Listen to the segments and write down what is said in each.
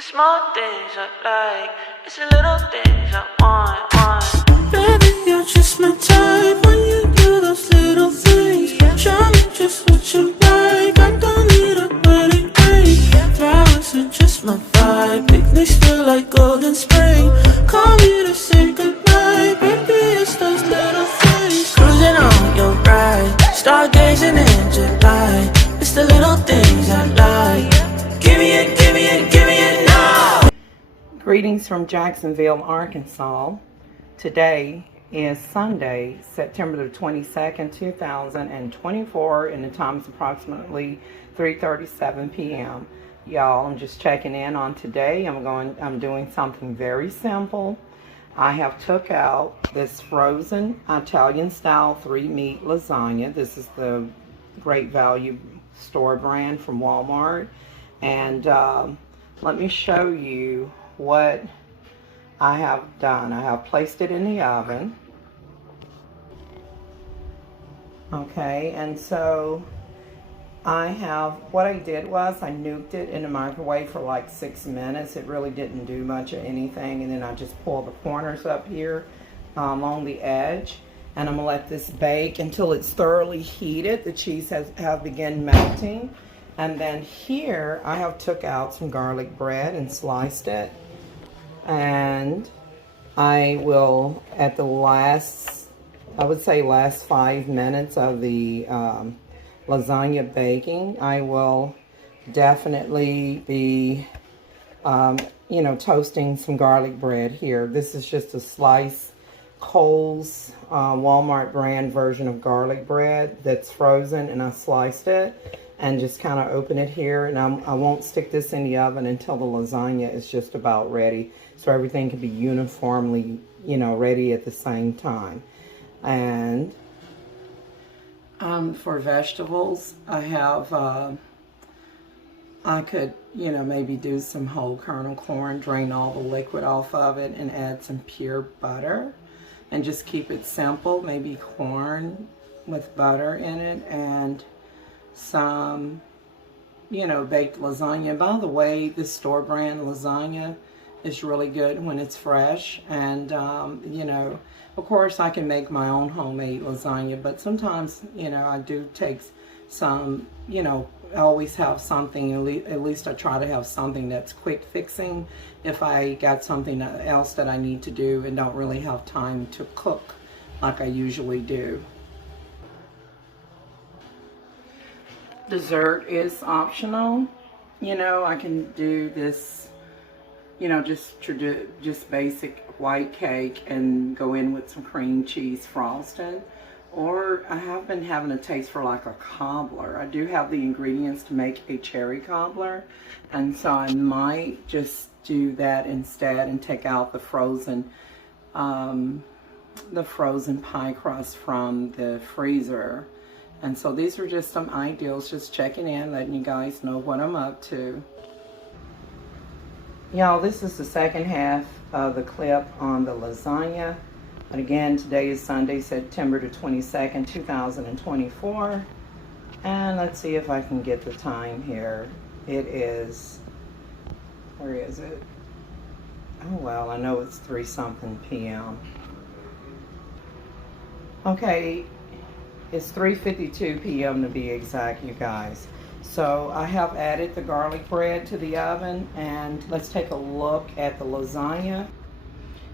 the small things I like, it's the little things I want. Baby, you're just my type when you do those little things. Show me just what you like. I don't need a wedding ring. Flowers are just my vibe. Picnics feel like golden spring. Call me to say goodnight. Baby, it's those little things. Cruising on your ride, stargazing in July. It's the little things I like. Give me it, give me it, give me it now. Greetings from Jacksonville, Arkansas. Today is Sunday, September the 22nd, 2024, and the time is approximately 3:37 p.m. Y'all, I'm just checking in on today. I'm doing something very simple. I have took out this frozen Italian style 3-meat lasagna. This is the Great Value store brand from Walmart. And let me show you what I have done. I have placed it in the oven. Okay, and so what I did was I nuked it in the microwave for like 6 minutes. It really didn't do much of anything. And then I just pulled the corners up here along the edge. And I'm gonna let this bake until it's thoroughly heated. The cheese have begun melting. And then here I have took out some garlic bread and sliced it. And I will, at the last, I would say last 5 minutes of the lasagna baking, I will definitely be, toasting some garlic bread here. This is just a slice Kohl's Walmart brand version of garlic bread that's frozen, and I sliced it and just kind of open it here. And I won't stick this in the oven until the lasagna is just about ready, so everything can be uniformly, ready at the same time. And for vegetables, I have, I could, maybe do some whole kernel corn, drain all the liquid off of it, and add some pure butter. And just keep it simple, maybe corn with butter in it, and some, baked lasagna. By the way, this store brand lasagna is really good when it's fresh. And, of course I can make my own homemade lasagna, but sometimes, I do take some, I always have something, at least I try to have something that's quick fixing if I got something else that I need to do and don't really have time to cook like I usually do. Dessert is optional. I can do this, just basic white cake and go in with some cream cheese frosting. Or I have been having a taste for like a cobbler. I do have the ingredients to make a cherry cobbler, and so I might just do that instead and take out the frozen pie crust from the freezer. And so these are just some ideals, just checking in, letting you guys know what I'm up to. Y'all, this is the second half of the clip on the lasagna. But again, today is Sunday, September the 22nd, 2024. And let's see if I can get the time here. It is, where is it? Oh, well, I know it's 3-something p.m. Okay, it's 3:52 p.m. to be exact, you guys. So I have added the garlic bread to the oven, and let's take a look at the lasagna.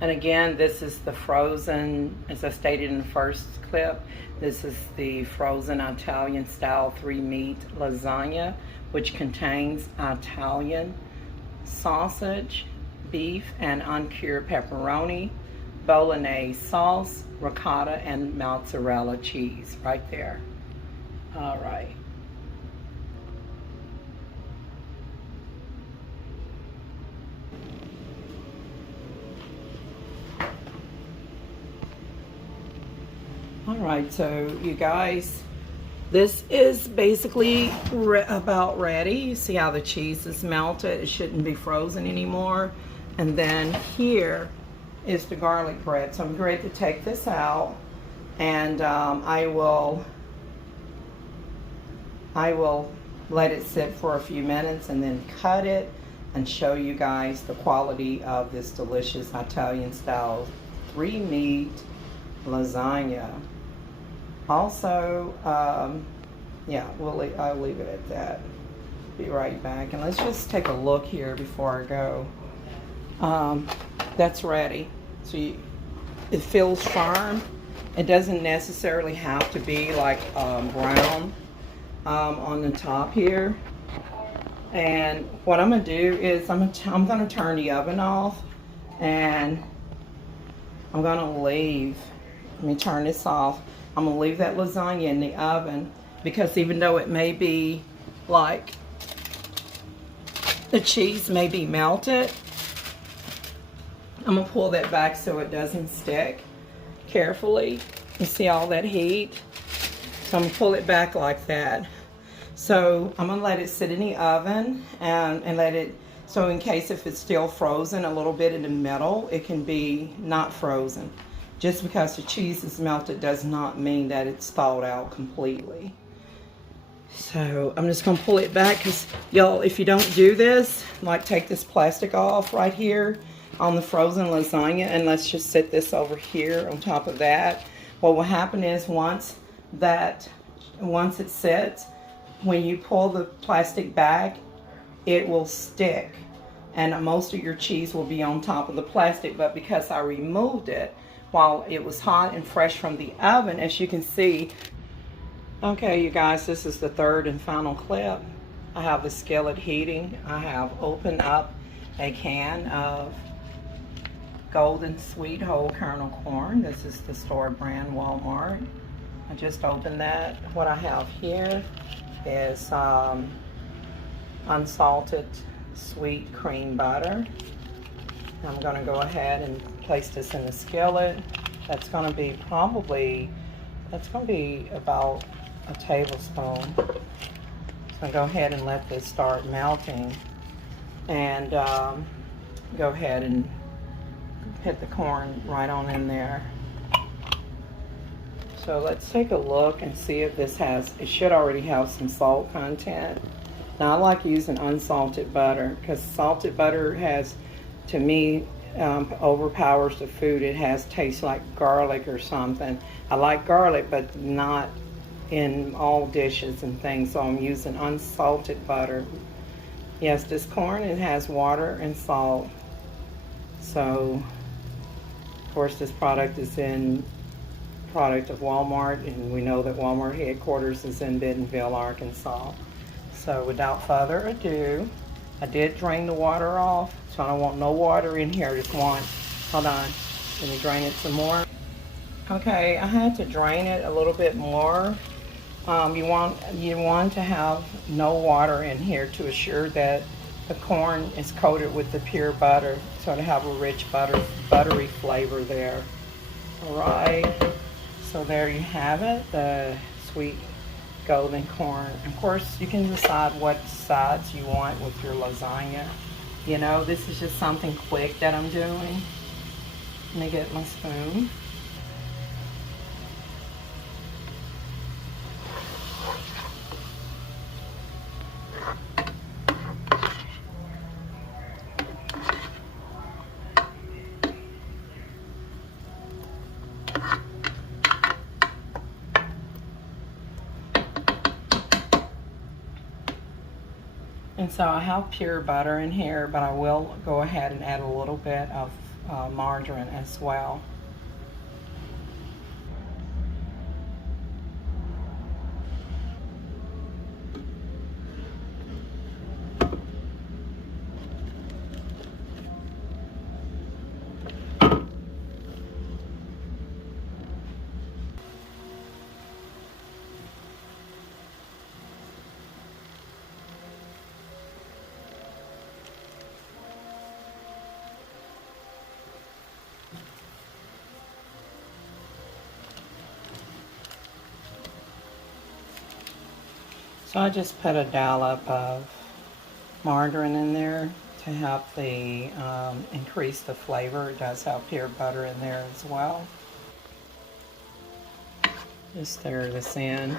And again, this is the frozen, as I stated in the first clip, this is the frozen Italian style 3-meat lasagna, which contains Italian sausage, beef, and uncured pepperoni, bolognese sauce, ricotta, and mozzarella cheese right there. All right. Alright, so you guys, this is basically about ready. You see how the cheese is melted? It shouldn't be frozen anymore. And then here is the garlic bread. So I'm ready to take this out, and I will let it sit for a few minutes and then cut it and show you guys the quality of this delicious Italian style 3-meat lasagna. Also, yeah, I'll leave it at that. Be right back, and let's just take a look here before I go. That's ready. So it feels firm. It doesn't necessarily have to be like brown on the top here. And what I'm gonna do is I'm gonna turn the oven off, and I'm gonna leave. Let me turn this off. I'm gonna leave that lasagna in the oven, because even though it may be like the cheese may be melted, I'm gonna pull that back so it doesn't stick carefully. You see all that heat? So I'm gonna pull it back like that. So I'm gonna let it sit in the oven and let it, so in case if it's still frozen a little bit in the middle, it can be not frozen. Just because the cheese is melted does not mean that it's thawed out completely. So I'm just gonna pull it back, because y'all, if you don't do this, like take this plastic off right here on the frozen lasagna, and let's just set this over here on top of that. What will happen is once it sits, when you pull the plastic back, it will stick, and most of your cheese will be on top of the plastic. But because I removed it while it was hot and fresh from the oven, as you can see. Okay, you guys, this is the third and final clip. I have the skillet heating. I have opened up a can of golden sweet whole kernel corn. This is the store brand Walmart. I just opened that. What I have here is unsalted sweet cream butter. I'm going to go ahead and place this in the skillet. That's going to be about a tablespoon. So go ahead and let this start melting, and go ahead and hit the corn right on in there. So let's take a look and see if this it should already have some salt content. Now I like using unsalted butter, because salted butter has, to me, overpowers the food. It tastes like garlic or something. I like garlic, but not in all dishes and things, so I'm using unsalted butter. Yes, this corn, it has water and salt. So, of course, this product is product of Walmart, and we know that Walmart headquarters is in Bentonville, Arkansas. So without further ado, I did drain the water off, so I don't want no water in here. Hold on, let me drain it some more. Okay, I had to drain it a little bit more. You want to have no water in here to assure that the corn is coated with the pure butter, so to have a rich buttery flavor there. All right, so there you have it, the sweet golden corn. Of course, you can decide what sides you want with your lasagna. You know, this is just something quick that I'm doing. Let me get my spoon. And so I have pure butter in here, but I will go ahead and add a little bit of margarine as well. So I just put a dollop of margarine in there to help increase the flavor. It does have pure butter in there as well. Just stir this in.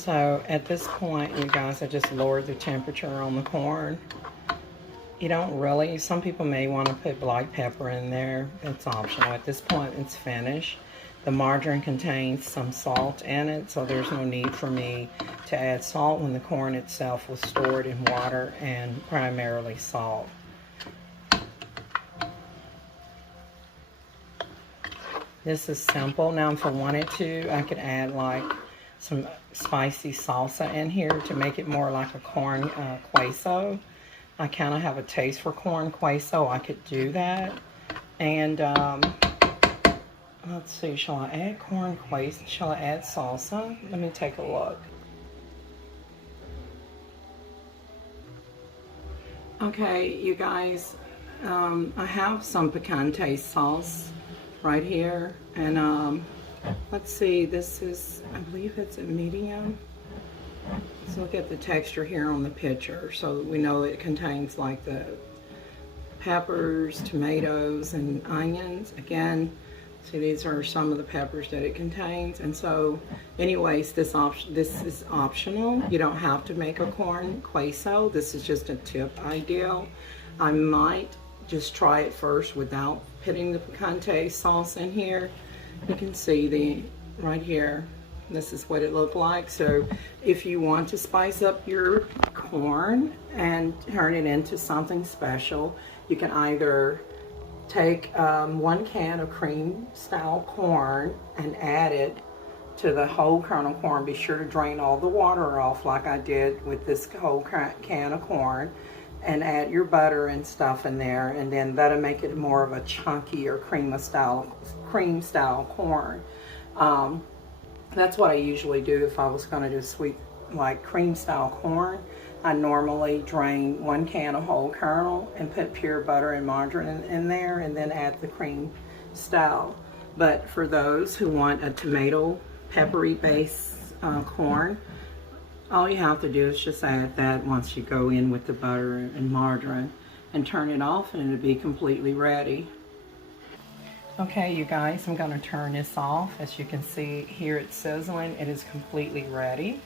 So at this point, you guys, I just lowered the temperature on the corn. You don't really, some people may want to put black pepper in there. It's optional. At this point, it's finished. The margarine contains some salt in it, so there's no need for me to add salt when the corn itself was stored in water and primarily salt. This is simple. Now, if I wanted to, I could add like some spicy salsa in here to make it more like a corn queso. I kind of have a taste for corn queso. I could do that. And let's see, shall I add corn queso? Shall I add salsa? Let me take a look. Okay, you guys, I have some picante sauce right here. And let's see, this is, I believe it's a medium. Let's look at the texture here on the picture so we know it contains like the peppers, tomatoes, and onions. Again, see, these are some of the peppers that it contains. And so anyways, this is optional. You don't have to make a corn queso. This is just a tip idea. I might just try it first without putting the picante sauce in here. You can see right here, this is what it looked like. So if you want to spice up your corn and turn it into something special, you can either take 1 can of cream style corn and add it to the whole kernel corn. Be sure to drain all the water off like I did with this whole can of corn, and add your butter and stuff in there, and then that'll make it more of a chunky or cream style corn. That's what I usually do if I was going to do sweet like cream style corn. I normally drain 1 can of whole kernel and put pure butter and margarine in there, and then add the cream style. But for those who want a tomato peppery based corn, all you have to do is just add that once you go in with the butter and margarine, and turn it off, and it'll be completely ready. Okay, you guys, I'm going to turn this off. As you can see here, it's sizzling. It is completely ready.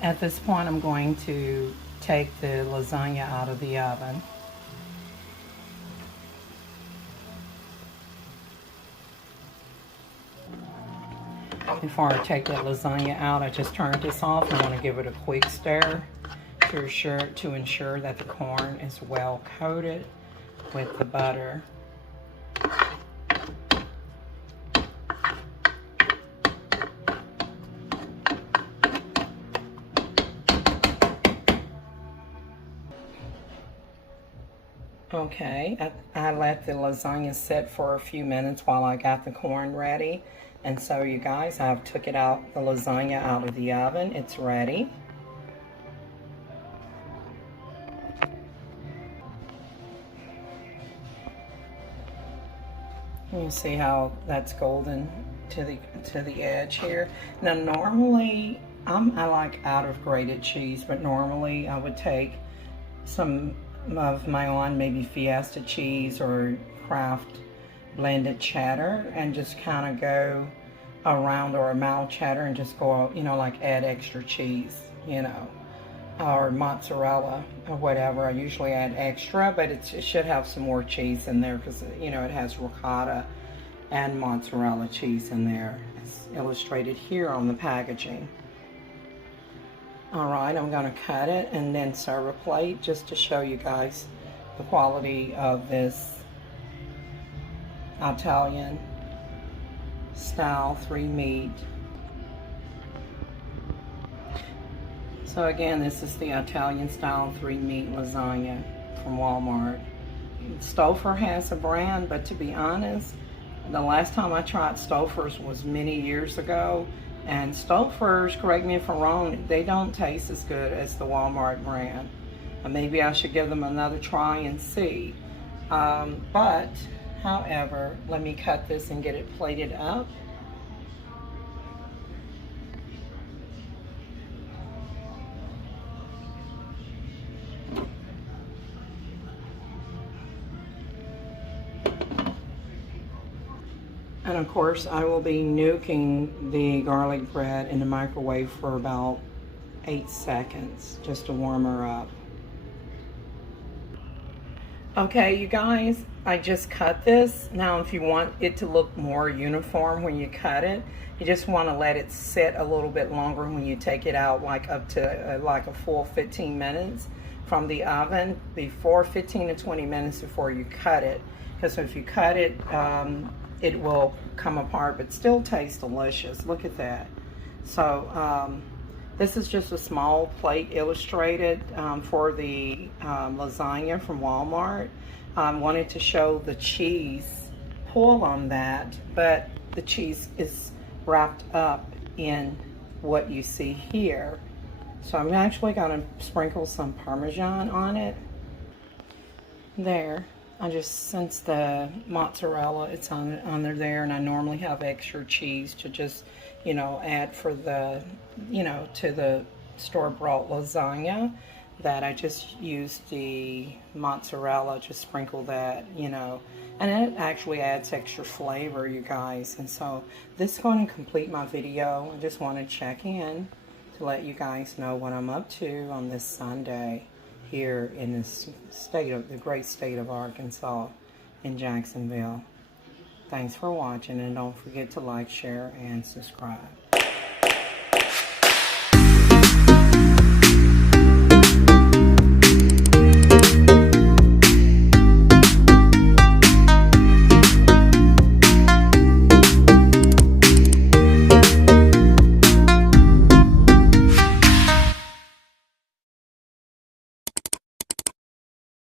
At this point, I'm going to take the lasagna out of the oven. Before I take that lasagna out, I just turned this off. I want to give it a quick stir to ensure that the corn is well coated with the butter. Okay, I let the lasagna sit for a few minutes while I got the corn ready. And so you guys, I've took it out, the lasagna out of the oven. It's ready. You see how that's golden to the edge here. Now normally, I like out of grated cheese, but normally I would take some of my own, maybe Fiesta cheese or Kraft blended cheddar, and just kind of go around, or a mild cheddar, and just go, you know, like add extra cheese, you know, or mozzarella or whatever. I usually add extra, but it should have some more cheese in there because, you know, it has ricotta and mozzarella cheese in there. It's illustrated here on the packaging. All right, I'm going to cut it and then serve a plate just to show you guys the quality of this Italian style 3-meat. So again, this is the Italian style 3-meat lasagna from Walmart. Stouffer has a brand, but to be honest, the last time I tried Stouffer's was many years ago, and Stouffer's, correct me if I'm wrong, they don't taste as good as the Walmart brand. Maybe I should give them another try and see. However, let me cut this and get it plated up. And of course, I will be nuking the garlic bread in the microwave for about 8 seconds just to warm her up. Okay, you guys, I just cut this. Now, if you want it to look more uniform when you cut it, you just want to let it sit a little bit longer when you take it out, like up to like a full 15 minutes from the oven, before 15 to 20 minutes before you cut it. Because if you cut it, it will come apart, but still tastes delicious. Look at that. So this is just a small plate illustrated for the lasagna from Walmart. I wanted to show the cheese pull on that, but the cheese is wrapped up in what you see here. So I'm actually going to sprinkle some Parmesan on it. There. I just, since the mozzarella, it's on there, and I normally have extra cheese to just, you know, add for the, you know, to the store-bought lasagna, that I just used the mozzarella, just sprinkle that, you know, and it actually adds extra flavor, you guys. And so this is going to complete my video. I just want to check in to let you guys know what I'm up to on this Sunday here in this state of the great state of Arkansas in Jacksonville. Thanks for watching, and don't forget to like, share, and subscribe.